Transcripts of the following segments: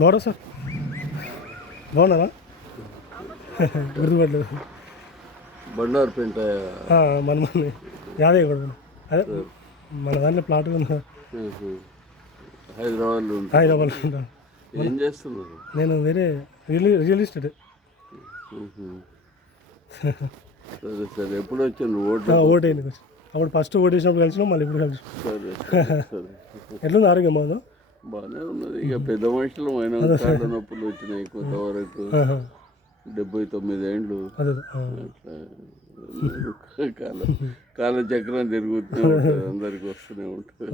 బాగున్నా సార్, బాగున్నారా? గుర్తుపట్టలేదు. బండారుపేట మన యాదయ్య కూడా అదే మన దాంట్లో ప్లాట్ ఉందా? హైదరాబాద్లో ఉంటాను. ఏం చేస్తున్నారు? నేను వేరే రియల్ ఎస్టేట్. సరే సరే, ఎప్పుడు వచ్చాను? ఓటు అయింది కొంచెం. అప్పుడు ఫస్ట్ ఓటు వేసినప్పుడు కలిసినాం, మళ్ళీ ఇప్పుడు కలిసి. సరే సరే. ఎట్లుంది ఆరోగ్యం బాగుందా? బాగానే ఉన్నది. ఇక పెద్ద మనుషులు అయినా కాళ్ళ నొప్పులు వచ్చినాయి కొంతవరకు. 79 ఏండ్లు అట్లా కాల చక్రం తిరుగుతూనే ఉంటుంది, అందరికి వస్తూనే ఉంటుంది.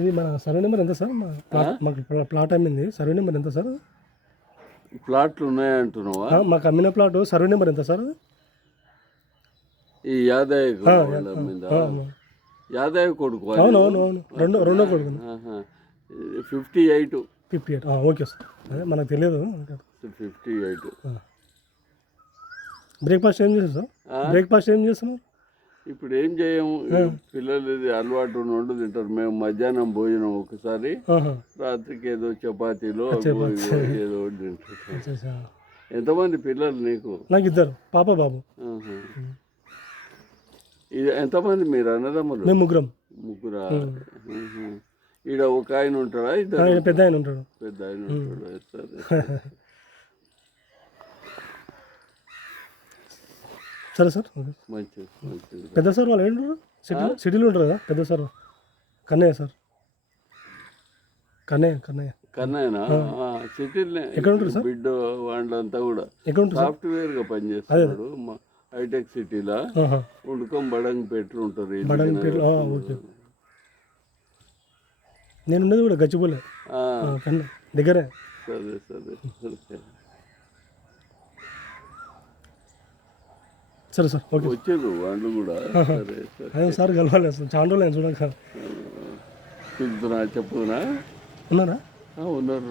ఇది మన సర్వే నెంబర్ ఎంత సార్? మాకు ప్లాట్ అమ్మింది, సర్వే నెంబర్ ఎంత సార్? ప్లాట్లు ఉన్నాయంటున్నావా? మాకు అమ్మిన ప్లాట్ సర్వే నెంబర్ ఎంత సార్? ఈ యాదయ్య యాదయ్య కొడుకు. అవునవునవును, రెండో కొడుకు. 58. ఓకే సార్, అదే మనకు తెలియదు. 58. బ్రేక్ఫాస్ట్ ఏం చేస్తారు సార్? ఏం చేస్తున్నారు? ఇప్పుడు ఏం చేయము, పిల్లలు ఇది అలవాటు నుండి తింటారు. మేము మధ్యాహ్నం భోజనం ఒకసారి, రాత్రికి ఏదో చపాతీలో ఏదో తింటారు. ఎంతమంది పిల్లలు నీకు? నాకు 2 పాప బాబు. ఇది ఎంతమంది మీరు అన్నదమ్ములు? మేము ముగ్గురా? ఈడ ఒక ఆయన ఉంటాడా? పెద్ద ఆయన ఉంటాడు. పెద్ద ఆయన ఉంటాడు. సరే సార్, మంచిది మంచిది. పెద్ద సార్ వాళ్ళు ఏంటారు? సిటీలో ఉంటారు కదా పెద్ద సార్? కన్నయ్య సార్, కన్నయ్యనా? సిటీలో ఎక్కడ ఉంటారు సార్? బిడ్డ వాళ్ళంతా కూడా ఎక్కడ ఉంటారు? సాఫ్ట్వేర్గా పనిచేస్తున్నాడు. హైటెక్ సిటీలో బడంగపేటలో ఉంటారు. ఓకే. నేను ఉన్నది కూడా గచ్చిబౌలి దగ్గరే. సరే సరే సరే సార్, ఓకే. వచ్చారు వాళ్ళు కూడా. సరే సరే. అదే సార్ కలవాలి అసలు, చాలా రోజులు ఆయన చూడక. చెప్తున్నా, చెప్పునా? ఉన్నారా? ఉన్నారు.